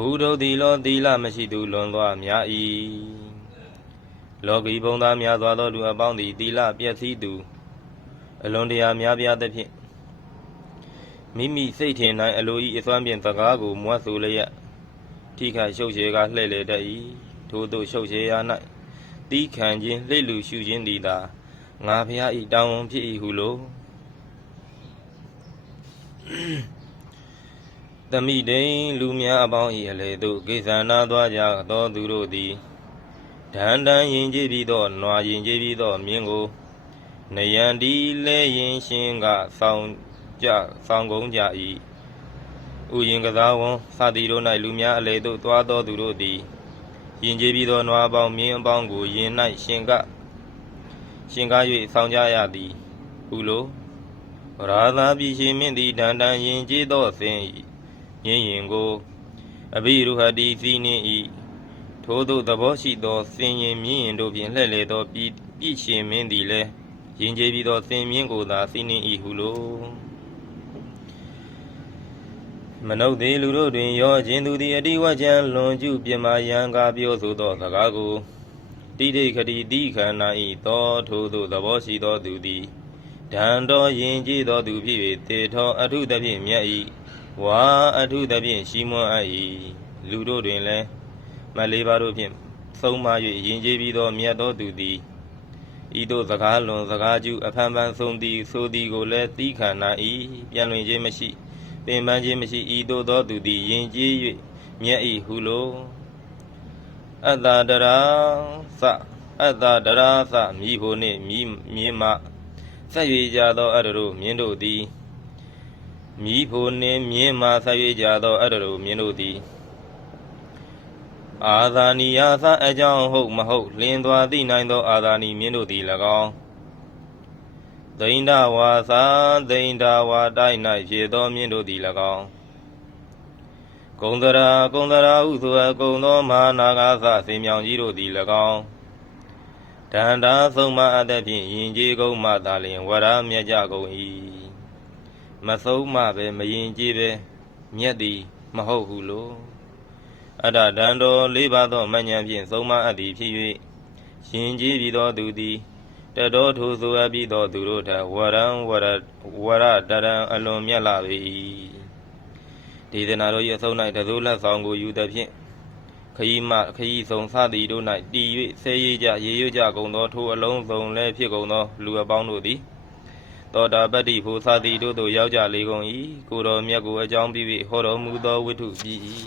ဘုဒ္ဓတိလောသီလမရှိသူလွန်သွားများ၏လောကီဘုံသားများစွာသောလူအပေါင်းသည်သီလပျက်စီးသူအလွန်တရာများပြားသဖြင့်မိမိစိတ်ထင်တိုင်းအလိုဤအစွမ်းဖြင့်စကားကိုမွတ်ဆိုလျက်ထိခိုက်ရှုပ်ရှဲကလှဲ့လေတတ်၏ထို့သောရှုပ်ရှဲရာ၌တီးခံခြင်းလှိတ်လူရှုခြင်းသည်သာငါဖျားဤတောင်းဝန်ဖြစ်၏ဟုလို့ သမိတိန်လူများအပေါင်း၏အလေသို့ကိစ္ဆန္နာသွားကြသောသူတို့သည်ဒန္တန်ရင်ကြည်ပြီးသောနွာရင်ကြည်ပြီးသောမြင်းကိုနယံဒီလဲရင်ရှင်ကဆောင်းကြဆောင်းကုန်ကြ၏ဥယင်ကစားဝန်စသည်တို့၌လူများအလေသို့သွားသောသူတို့သည်ရင်ကြည်ပြီးသောနွားအပေါင်းမြင်းအပေါင်းကိုရင်၌ရှင်ကရှင်ကား၍ဆောင်းကြရသည်ဟုလိုရာသာပြည်ရှင်မြင့်သည်ဒန္တန်ရင်ကြည်သောစဉ်၏ ညင်ရင်ကိုအဘိရုဟတိသီနှင်းဤထိုသို့သဘောရှိသောစင်ရင်မြင့်ရင်တို့ဖြင့်လှဲ့လေသောပြည်ပြည့်ရှင်မင်းသည်လည်းရင်ကျေးပြီးသောစင်မြင့်ကိုသာစီနှင်းဤဟုလို့မနုဿေလူတို့တွင်ရောခြင်းသူသည်အတိဝကြံလွန်ကျူပြမယံကာပြောဆိုသောစကားကိုတိဋိခတိတိခန္ဓာဤသောထိုသို့သဘောရှိသောသူသည်ဒံတော်ရင်ကျေးသောသူဖြစ်၍တေထောအထုသဖြင့်မြတ်၏ ဝါအထုသဖြင့်ရှိမွန်းအပ်၏လူတို့တွင်လည်းမလေးပါတို့ဖြင့်သုံးမ၍ရင်ကျေးပြီးသောမြတ်သောသူသည်ဤသို့စကားလွန်စကားကျူအဖန်ဖန်ဆုံးသည်ဆိုသည်ကိုလည်းသီးခန္ဓာ၏ပြန်လွင်ခြင်းမရှိပင်ပန်းခြင်းမရှိဤသို့သောသူသည်ရင်ကျေး၍မြတ်၏ဟုလိုအတ္တတရာသအတ္တတရာသမိဖို့နှင့်မိမြင်မှဆက်၍ကြသောအတ္တတို့မြင်တို့သည် မိဖို့နှင့်မြင်းမာဆက်၍ကြသောအတ္တတို့မြင်းတို့သည်အာသာနိယသအကြောင်းဟုတ်မဟုတ်လင်းသွားသိနိုင်သော အာသာနိမြင်းတို့သည်၎င်းဒိန္ဒဝါသာဒိန္ဒဝါတိုက်၌ဖြစ်သောမြင်းတို့သည်၎င်းကုံတရာကုံတရာဟုဆိုအကုံသောမဟာနာဂသစေမြောင်ကြီးတို့သည်၎င်းဒန္တာဆုံးမအပ်သဖြင့်ယင်ကြီးကုန်းမှသာလျှင်ဝရမြတ်ကြကုန်၏ မဆုံးမပဲမယင်ကြီးပဲမြတ်သည်မဟုတ်ဟုလို့အတ္တဒန္တောလေးပါးသောမဉ္ဇဉ်ဖြင့်ဆုံးမအပ်သည်ဖြစ်၍ယင်ကြီးပြီးသောသူသည်တတော်ထိုဆိုအပ်ပြီးသောသူတို့ထက်ဝရံဝရဝရတရံအလွန်မြတ်လာပေ၏ဒေသနာတို့၏အဆုံး၌တစိုးလက်ဆောင်ကိုယူသည်ဖြင့်ခရီးမခရီးဆောင်စသည်တို့၌တည်၍ဆဲရည်ကြရေရွကြကုန်သောထိုအလုံးစုံလည်းဖြစ်ကုန်သောလူအပေါင်းတို့သည် သောတာပတ္တိဖို့စသည်တို့သို့ရောက်ကြလေကုန်၏ကိုတော်မြတ်ကိုအကြောင်းပြု၍ဟောတော်မူသောဝိထုပြီ၏